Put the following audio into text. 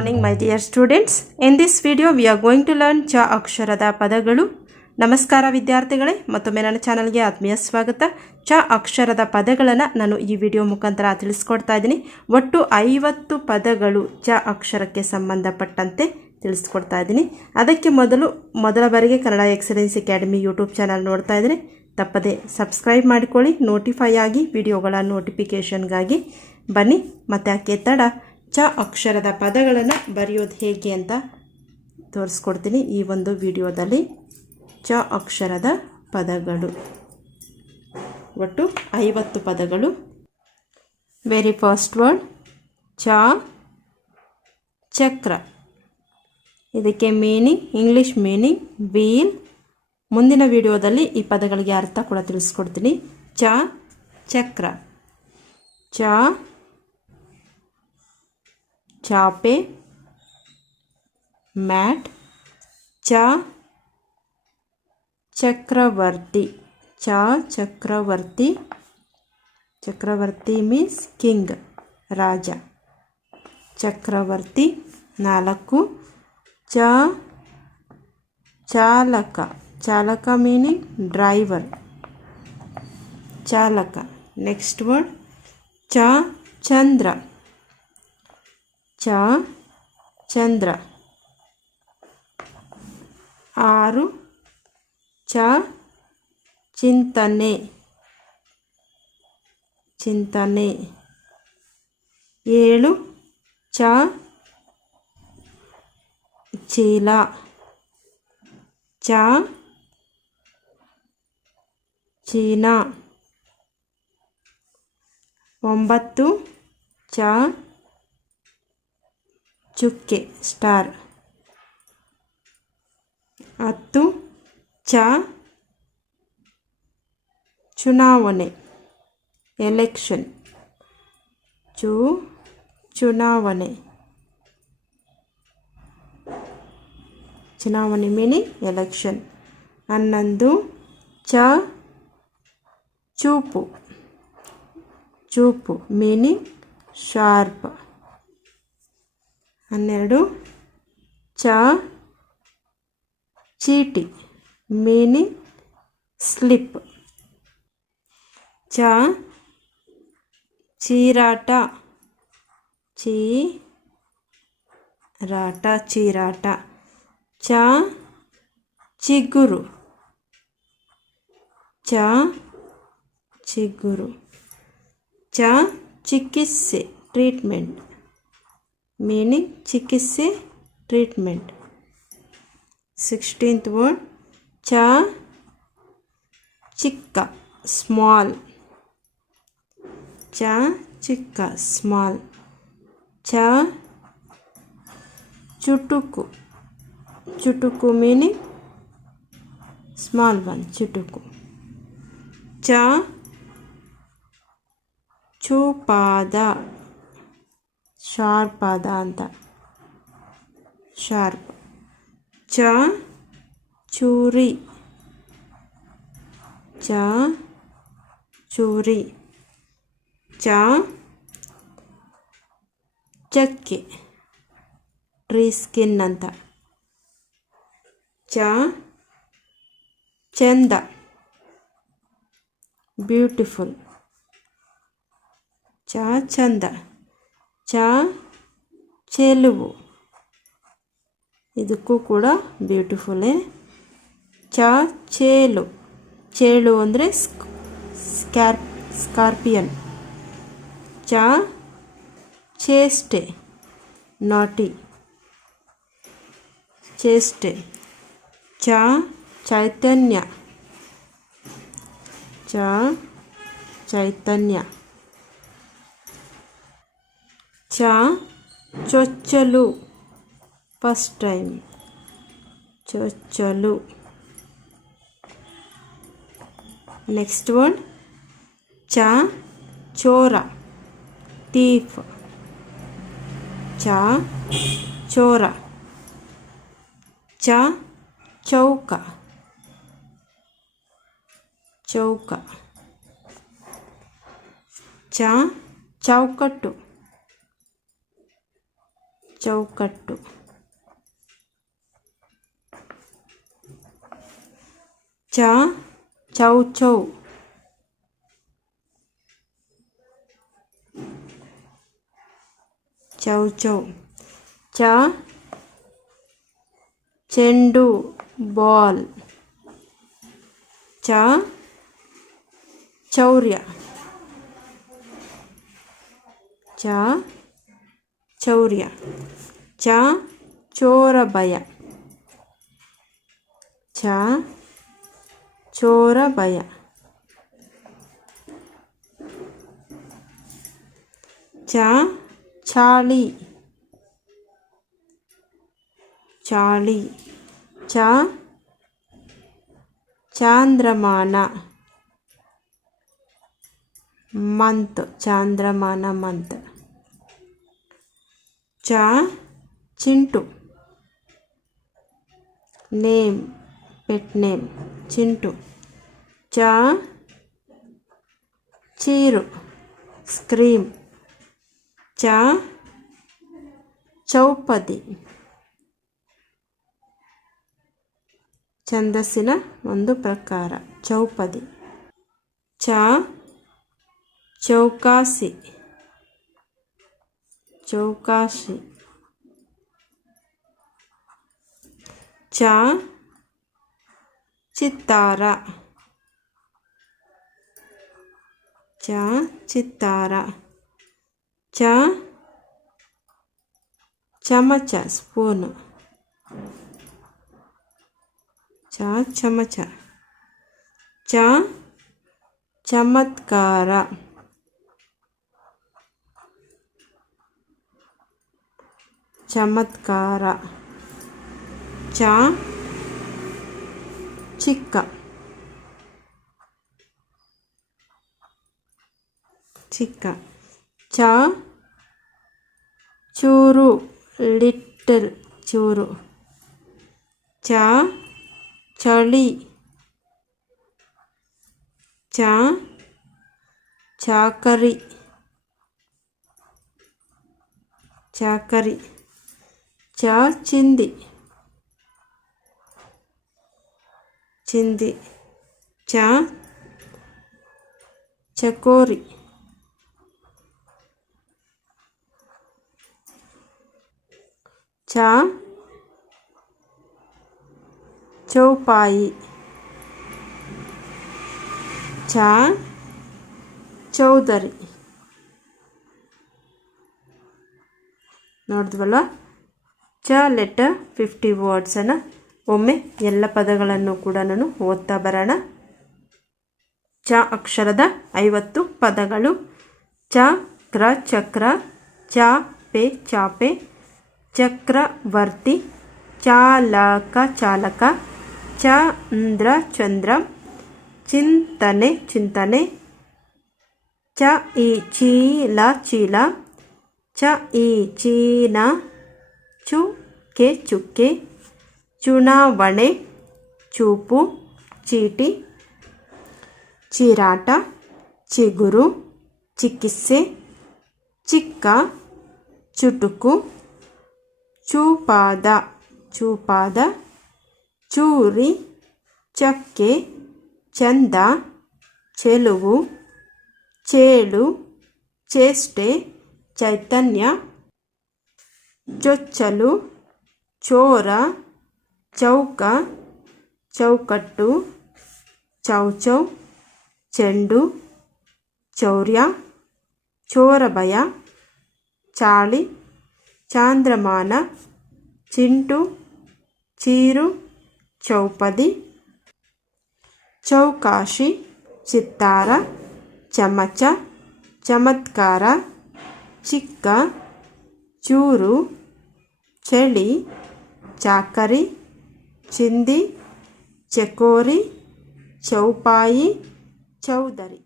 morning, my dear students. In this video, we are going to learn ಚ ಅಕ್ಷರದ ಪದಗಳು ನಮಸ್ಕಾರ ವಿದ್ಯಾರ್ಥಿಗಳೇ ಮತ್ತೊಮ್ಮೆ ನನ್ನ ಚಾನಲ್ಗೆ ಆತ್ಮೀಯ ಸ್ವಾಗತ ಚ ಅಕ್ಷರದ ಪದಗಳನ್ನು ನಾನು ಈ ವಿಡಿಯೋ ಮುಖಾಂತರ ತಿಳಿಸ್ಕೊಡ್ತಾ ಇದ್ದೀನಿ ಒಟ್ಟು ಐವತ್ತು ಪದಗಳು ಚ ಅಕ್ಷರಕ್ಕೆ ಸಂಬಂಧಪಟ್ಟಂತೆ ತಿಳಿಸ್ಕೊಡ್ತಾ ಇದ್ದೀನಿ ಅದಕ್ಕೆ ಮೊದಲು ಮೊದಲ ಬಾರಿಗೆ Kannada excellence academy YouTube channel ನೋಡ್ತಾ ಇದ್ದೀನಿ ತಪ್ಪದೆ ಸಬ್ಸ್ಕ್ರೈಬ್ ಮಾಡಿಕೊಳ್ಳಿ ನೋಟಿಫೈ ಆಗಿ ವಿಡಿಯೋಗಳ ನೋಟಿಫಿಕೇಷನ್ಗಾಗಿ ಬನ್ನಿ ಮತ್ತು ಯಾಕೆ ತಡ ಚ ಅಕ್ಷರದ ಪದಗಳನ್ನು ಬರೆಯೋದು ಹೇಗೆ ಅಂತ ತೋರಿಸ್ಕೊಡ್ತೀನಿ ಈ ಒಂದು ವಿಡಿಯೋದಲ್ಲಿ. ಚ ಅಕ್ಷರದ ಪದಗಳು. ಒಟ್ಟು ಐವತ್ತು ಪದಗಳು. ವೆರಿ ಫಸ್ಟ್ ವರ್ಡ್ ಚ ಚಕ್ರ. ಇದಕ್ಕೆ ಮೀನಿಂಗ್ ಇಂಗ್ಲೀಷ್ ಮೀನಿಂಗ್ ವೀಲ್ ಮುಂದಿನ ವಿಡಿಯೋದಲ್ಲಿ ಈ ಪದಗಳಿಗೆ ಅರ್ಥ ಕೂಡ ತಿಳಿಸ್ಕೊಡ್ತೀನಿ. ಚ ಚಕ್ರ. ಚ ಚಾಪೆ ಮ್ಯಾಟ್ ಚ ಚಕ್ರವರ್ತಿ ಚ ಚಕ್ರವರ್ತಿ ಚಕ್ರವರ್ತಿ ಮೀನ್ಸ್ ಕಿಂಗ್ ರಾಜ ಚಕ್ರವರ್ತಿ ನಾಲ್ಕು ಚ ಚಾಲಕ ಚಾಲಕ ಮೀನಿಂಗ್ ಡ್ರೈವರ್ ಚಾಲಕ ನೆಕ್ಸ್ಟ್ ವರ್ಡ್ ಚ ಚಂದ್ರ ಚ ಚಂದ್ರ. ಆರು ಚ ಚಿಂತನೆ. ಚಿಂತನೆ. ಏಳು ಚ ಚೀಲ. ಚ ಚೀನಾ. ಒಂಬತ್ತು ಚ ಚುಕ್ಕೆ ಸ್ಟಾರ್ ಹತ್ತು ಚ ಚುನಾವಣೆ ಎಲೆಕ್ಷನ್ ಚು ಚುನಾವಣೆ ಚುನಾವಣೆ ಮೀನಿಂಗ್ ಎಲೆಕ್ಷನ್ ಹನ್ನೊಂದು ಚ ಚೂಪು ಚೂಪು ಮೀನಿಂಗ್ ಶಾರ್ಪ್ అన్నాడు చా. చీటి. Meaning slip. చా. చీరాట. చీ. రాట చీరాట. చ. చిగురు. చ. చిగురు. చ. చికిత్స treatment. meaning chikitsa treatment 16th word cha chikka small cha chikka small cha chutuku chutuku meaning small one chutuku cha chupada sharp ಆದ ಅಂತ. ಶಾರ್ಪ್. ಚ ಚೂರಿ ಚ ಚೂರಿ ಚ ಚಕ್ಕೆ ಟ್ರೀ ಸ್ಕಿನ್ ಅಂತ. ಚ ಚಂದ ಬ್ಯೂಟಿಫುಲ್. ಚ ಚಂದ ಚ ಚೆಲುವು ಇದಕ್ಕೂ ಕೂಡ ಬ್ಯೂಟಿಫುಲ್ಲೇ ಚ ಚೇಲು ಚೇಳು ಅಂದರೆ ಸ್ಕ್ಯಾರ್ ಸ್ಕಾರ್ಪಿಯನ್ ಚ ಚೇಷ್ಟೆ ನಾಟಿ ಚೇಷ್ಟೆ ಚ ಚೈತನ್ಯ ಚ ಚೈತನ್ಯ చ చొచ్చలు. First time. చొచ్చలు. Next one. చ చోర. తీఫ్. చ చోర. చ చౌక. చౌక. చ చౌకట్టు. చౌకట్టు. చ చౌ చౌ. చౌ చౌ. చ చెండు బాల్. చ చౌర్య. చ చౌర్య. చ చోరభయ. చ చోరభయ. చ చాలి చాలి చ చాంద్రమాన. మంత్ చాంద్రమాన మంత్. చా Chintu name pet name Chintu చా చీరు స్క్రీమ్ చా చౌపది ಛಂದಸ್ಸಿನ ಒಂದು ಪ್ರಕಾರ ಚೌಪದಿ ಚ ಚೌಕಾಸಿ ಚೌಕಾಸಿ ಚ ಚಿತ್ತಾರ ಚ ಚಿತ್ತಾರ ಚ ಚಮಚ ಸ್ಪೂನು ಚ ಚಮಚ ಚ ಚಮತ್ಕಾರ ಚಮತ್ಕಾರ ಚ ಚಿಕ್ಕ ಚಿಕ್ಕ ಚ ಚೂರು ಲಿಟಲ್ ಚೂರು ಚ ಚಳಿ ಚ ಚಾಕರಿ ಚಾಕರಿ ಚಾರ್ ಚಿಂದಿ ಚಿಂದಿ. ಚಾ. ಚಕೋರಿ. ಚಾ. ಚೌಪಾಯಿ. ಚಾ. ಚೌದರಿ. ನೋಡಿದ್ವಲ್ಲ? ಚ ಲೆಟರ್ ಫಿಫ್ಟಿ ವರ್ಡ್ಸನ್ನು ಒಮ್ಮೆ ಎಲ್ಲ ಪದಗಳನ್ನು ಕೂಡ ನಾನು ಓದ್ತಾ ಬರೋಣ. ಚ ಅಕ್ಷರದ ಐವತ್ತು ಪದಗಳು. ಚ, ಕ್ರ, ಚಕ್ರ. ಚ, ಪೆ, ಚಾಪೆ. ಚಕ್ರವರ್ತಿ ಚಾಲಕ. ಚಾಲಕ ಚಂದ್ರ ಚಂದ್ರ. ಚಿಂತನೆ ಚಿಂತನೆ. ಚ, ಈ, ಚೀಲ ಚೀಲ. ಚ, ಈ ಚೀನ చుక్కే చుక్కె. చునావణే చూపు చీటి చిరాట చిగురు చికిత్సే చిక్క చుటుకు చూపాద చూపాద చూరి చక్కే చంద చెలువు చేలు చేస్తే చైతన్య చొచ్చలు చోర చౌక చౌకట్టు చౌచౌ చెండు చౌర్య చోరభయ చాలి చాంద్రమాన చింటు చీరు చౌపది చౌకాషి చిత్తార చమచ చమత్కార చిక్క చూరు చెడి చాకరి చింది చకోరి చౌపాయి చౌదరి.